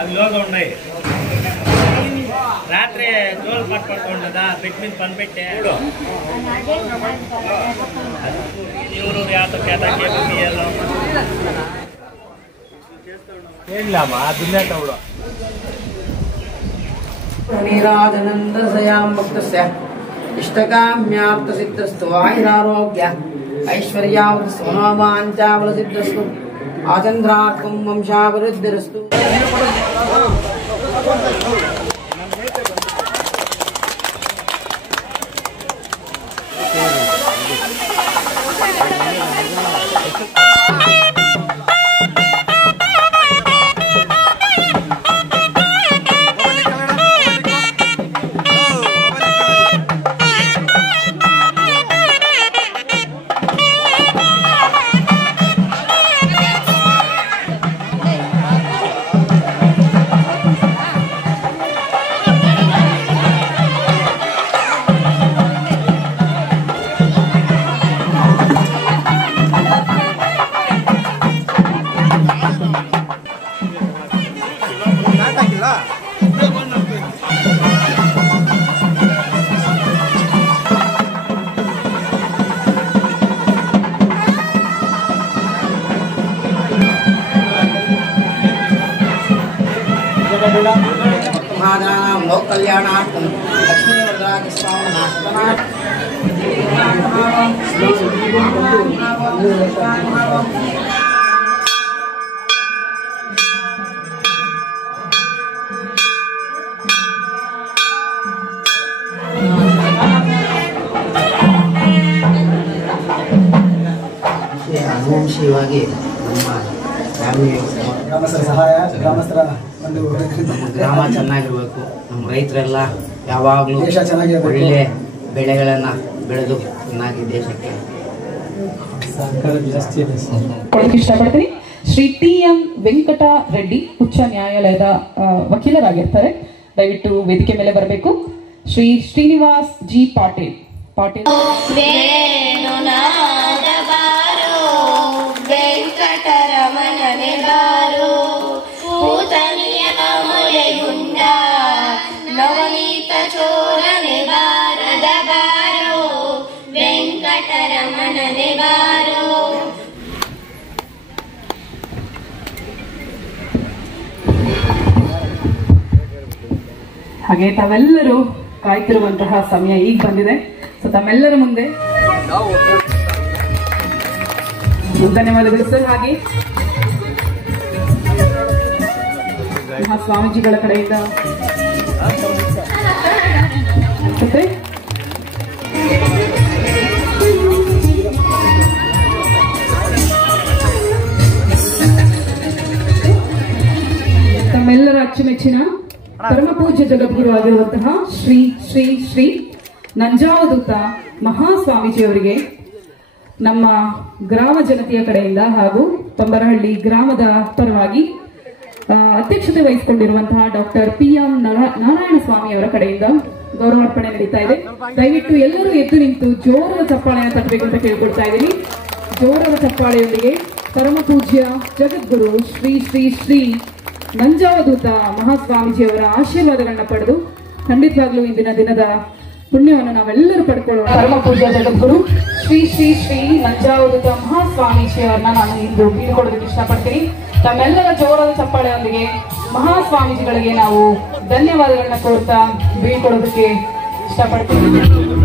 అవి లోగా ఉన్నాయి. రాత్రి జోలు పట్టుకుంటుండదా బెడ్ మీద పని పెట్టే ఎవరు ఏంలామా దున్నేటప్పుడు నీరాజనందయాం భక్తస్య ఇష్టకామ్యాప్త సిద్ధస్తు ఆయురారోగ్య ఐశ్వర్యావృత స్వభావాంచావల సిద్ధస్తు ఆచంద్రార్కం వంశాభివృద్ధిరస్తు. लोक कल्याणार्थम लक्ष्मी वरदाय स्वाहा ಶಿವಾಗಿ ಗ್ರಾಮಸ್ಥರ ಸಹಾಯ, ಗ್ರಾಮಸ್ಥರ ಒಂದು ಗ್ರಾಮ ಚೆನ್ನಾಗಿರ್ಬೇಕು. ನಮ್ಮ ರೈತರೆಲ್ಲ ಯಾವಾಗಲೂ ದೇಶ ಚೆನ್ನಾಗಿರ್ಬೇಕು, ಒಳ್ಳೆ ಬೆಳೆಗಳನ್ನು ಬೆಳೆದು ಚೆನ್ನಾಗಿ ದೇಶಕ್ಕೆ ಇಷ್ಟಪಡ್ತೀನಿ. ಶ್ರೀ ಟಿ.ಎಂ. ವೆಂಕಟ ರೆಡ್ಡಿ ಉಚ್ಚ ನ್ಯಾಯಾಲಯದ ವಕೀಲರಾಗಿರ್ತಾರೆ. ದಯವಿಟ್ಟು ವೇದಿಕೆ ಮೇಲೆ ಬರಬೇಕು. ಶ್ರೀ ಶ್ರೀನಿವಾಸ್ ಜಿ ಪಾಟೀಲ್ ವೆಂಕಟರಮಣನೆ ಬಾರೋ ಪೂತನಿಯ ಮೊಳೆಯುಂಡ ನವನೀತ ಚೋರನೆ ಬಾರದ ಬಾರೋ ವೆಂಕಟರಮಣನೆ ಬಾರೋ. ಹಾಗೆ ತಾವೆಲ್ಲರೂ ಕಾಯ್ತಿರುವಂತಹ ಸಮಯ ಈಗ ಬಂದಿದೆ. ಸೊ ತಮ್ಮೆಲ್ಲರ ಮುಂದೆ ಧನ್ಯವಾದಗಳು ಸರ್. ಹಾಗೆ ಸ್ವಾಮೀಜಿಗಳ ಕಡೆಯಿಂದ ತಮ್ಮೆಲ್ಲರ ಅಚ್ಚುಮೆಚ್ಚಿನ ಪರಮ ಪೂಜ್ಯ ಜಗದ್ಗುರು ಆಗಿರುವಂತಹ ಶ್ರೀ ಶ್ರೀ ಶ್ರೀ ನಂಜಾವಧೂತ ಮಹಾಸ್ವಾಮೀಜಿಯವರಿಗೆ ನಮ್ಮ ಗ್ರಾಮ ಜನತೆಯ ಕಡೆಯಿಂದ ಹಾಗೂ ಪಂಬರಹಳ್ಳಿ ಗ್ರಾಮದ ಪರವಾಗಿ ಅಧ್ಯಕ್ಷತೆ ವಹಿಸಿಕೊಂಡಿರುವಂತಹ ಡಾಕ್ಟರ್ pi.m. ನಾರಾಯಣ ಸ್ವಾಮಿ ಅವರ ಕಡೆಯಿಂದ ಗೌರವಾರ್ಪಣೆ ನಡೀತಾ ಇದೆ. ದಯವಿಟ್ಟು ಎಲ್ಲರೂ ಎದ್ದು ನಿಂತು ಜೋರದ ಚಪ್ಪಾಳೆಯನ್ನು ತಟ್ಟಬೇಕು ಅಂತ ಕೇಳ್ಕೊಳ್ತಾ ಇದ್ದೀನಿ. ಜೋರದ ಚಪ್ಪಾಳೆಯೊಂದಿಗೆ ಪರಮ ಪೂಜ್ಯ ಜಗದ್ಗುರು ಶ್ರೀ ಶ್ರೀ ಶ್ರೀ ನಂಜಾವಧೂತ ಮಹಾಸ್ವಾಮೀಜಿಯವರ ಆಶೀರ್ವಾದಗಳನ್ನ ಪಡೆದು ಖಂಡಿತವಾಗ್ಲೂ ಇಂದಿನ ದಿನದ ಪುಣ್ಯವನ್ನು ನಾವೆಲ್ಲರೂ ಪಡ್ಕೊಳ್ಳೋಣ. ಪರಮ ಪೂಜ್ಯ ಜಗದ್ಗುರು ಶ್ರೀ ಶ್ರೀ ಶ್ರೀ ನಂಜಾವಧೂತ ಮಹಾಸ್ವಾಮೀಜಿಯವರನ್ನ ನಾನು ಇಂದು ಬೀಳ್ಕೊಡೋದಕ್ಕೆ ಇಷ್ಟಪಡ್ತೀನಿ. ತಮ್ಮೆಲ್ಲರ ಜೋರದ ಚಪ್ಪಾಳೆಯೊಂದಿಗೆ ಮಹಾಸ್ವಾಮೀಜಿಗಳಿಗೆ ನಾವು ಧನ್ಯವಾದಗಳನ್ನ ಕೋರ್ತಾ ಬೀಳ್ಕೊಡೋದಕ್ಕೆ ಇಷ್ಟಪಡ್ತೀವಿ.